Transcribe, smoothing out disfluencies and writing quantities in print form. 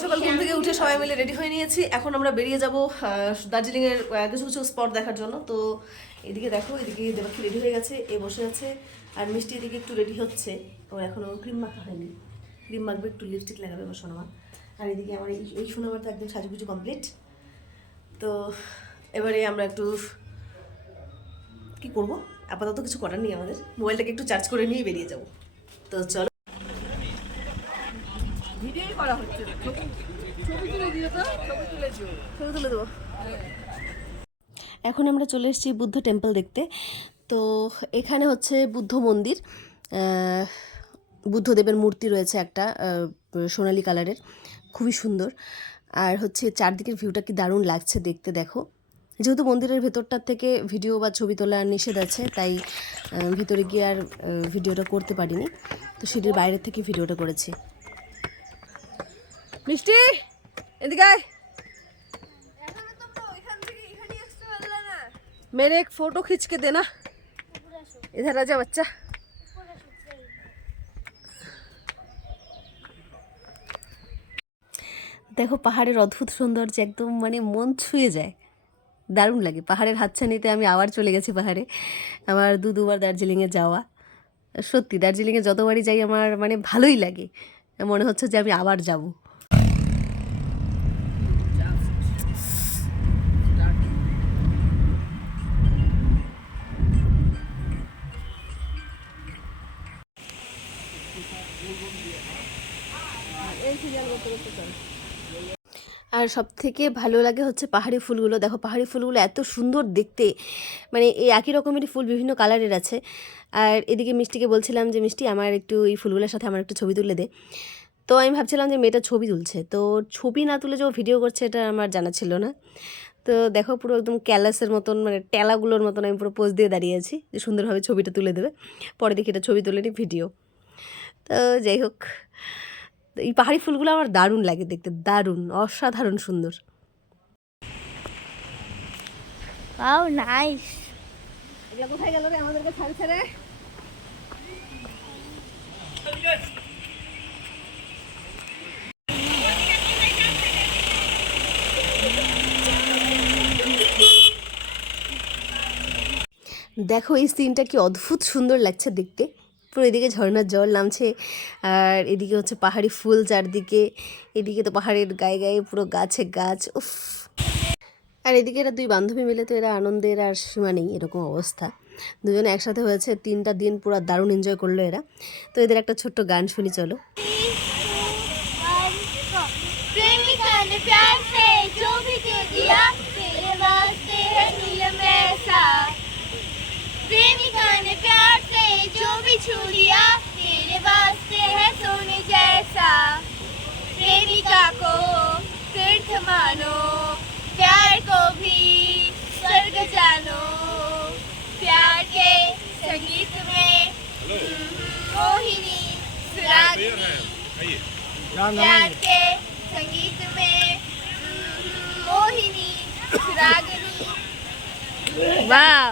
সকাল ঘুম থেকে উঠে সবাই মিলে রেডি হয়ে নিয়েছি। এখন আমরা বেরিয়ে যাব দার্জিলিংয়ের কিছু কিছু স্পট দেখার জন্য। তো এদিকে দেখো, এদিকে দেবাক্ষী রেডি হয়ে গেছে, এ বসে আছে, আর মিষ্টি এদিকে একটু রেডি হচ্ছে। ও এখনও ক্রিম মাখা হয়নি, ক্রিম মাখবে, একটু লিপস্টিক লাগাবে আমার সোনামা। আর এদিকে আমার এই সোনামার তো একদম সাজুগুজু কমপ্লিট। তো এবারে আমরা একটু কি করব, আপাতত কিছু করার নেই, আমাদের মোবাইলটাকে একটু চার্জ করে নিয়ে বেরিয়ে যাব। তো চলো, ভিডিওই করা হচ্ছে, ছবি তুলে দিও তো, ছবি তুলে দেবো। এখন আমরা চলে এসেছি বুদ্ধ টেম্পল দেখতে। তো এখানে হচ্ছে বুদ্ধ মন্দির, বুদ্ধদেবের মূর্তি রয়েছে একটা সোনালি কালারের, খুবই সুন্দর। আর হচ্ছে চারদিকের ভিউটা কি দারুণ লাগছে দেখতে, দেখো। যেহেতু মন্দিরের ভেতরটার থেকে ভিডিও বা ছবি তোলা নিষেধ আছে, তাই ভিতরে গিয়ে আর ভিডিওটা করতে পারিনি। তো সিঁড়ির বাইরের থেকে ভিডিওটা করেছি। মিষ্টি এদিকে আয়, मेरे एक फोटो खींच के देना, इधर आ जा बच्चा। দেখো পাহাড়ের অদ্ভুত সৌন্দর্য, একদম মানে মন ছুঁয়ে যায়, দারুণ লাগে। পাহাড়ের হাতছানিতে আমি আবার চলে গেছি পাহাড়ে। আমার দুবার দার্জিলিংয়ে যাওয়া, সত্যি দার্জিলিংয়ে যতবারই যাই আমার মানে ভালোই লাগে, মনে হচ্ছে যে আমি আবার যাব। আর সব থেকে ভালো লাগে হচ্ছে পাহাড়ি ফুলগুলো। দেখো পাহাড়ি ফুলগুলো এত সুন্দর দেখতে, মানে এই একই রকমেরই ফুল বিভিন্ন কালারের আছে। আর এদিকে মিষ্টিকে বলছিলাম যে মিষ্টি আমার একটু এই ফুলগুলোর সাথে আমার একটু ছবি তুলে দে। তো আমি ভাবছিলাম যে মেয়েটা ছবি তুলছে, তো ছবি না তুলে যে ও ভিডিও করছে এটা আমার জানা ছিল না। তো দেখো পুরো একদম ক্যালাসের মতন, মানে টেলাগুলোর মতন আমি পুরো পোজ দিয়ে দাঁড়িয়ে আছি যে সুন্দরভাবে ছবিটা তুলে দেবে। পরে দেখি এটা ছবি তুলে নি ভিডিও। তো যাই হোক, এই পাহাড়ি ফুলগুলো আমার দারুণ লাগে দেখতে, দারুণ অসাধারণ সুন্দর। Wow nice. এগুলো কোথায় গেল রে আমাদেরকে ছাড়ে ছেড়ে? দেখো এই সিনটা কি অদ্ভুত সুন্দর লাগছে দেখতে, পুরো এদিকে ঝর্ণার জল নামছে, আর এদিকে হচ্ছে পাহাড়ি ফুল চারদিকে, এদিকে তো পাহাড়ের গায়ে গায়ে পুরো গাছে গাছ, উফ। আর এদিকে এরা দুই বান্ধবী মিলে তো এরা আনন্দের আর সীমা নেই, এরকম অবস্থা। দুজনে একসাথে হয়েছে, 3টা দিন পুরো দারুণ এনজয় করলো এরা। তো এদের একটা ছোট্ট গান শুনি চলো। प्रेमिका ने प्यार से जो भी छू लिया तेरे वास्ते है सोने जैसा। प्रेमिका को तीर्थ मानो, प्यार को भी स्वर्ग जानो। प्यार के संगीत में मोहिनी सुरागिनी, प्यार के संगीत में मोहिनी सुरागिनी। वाह।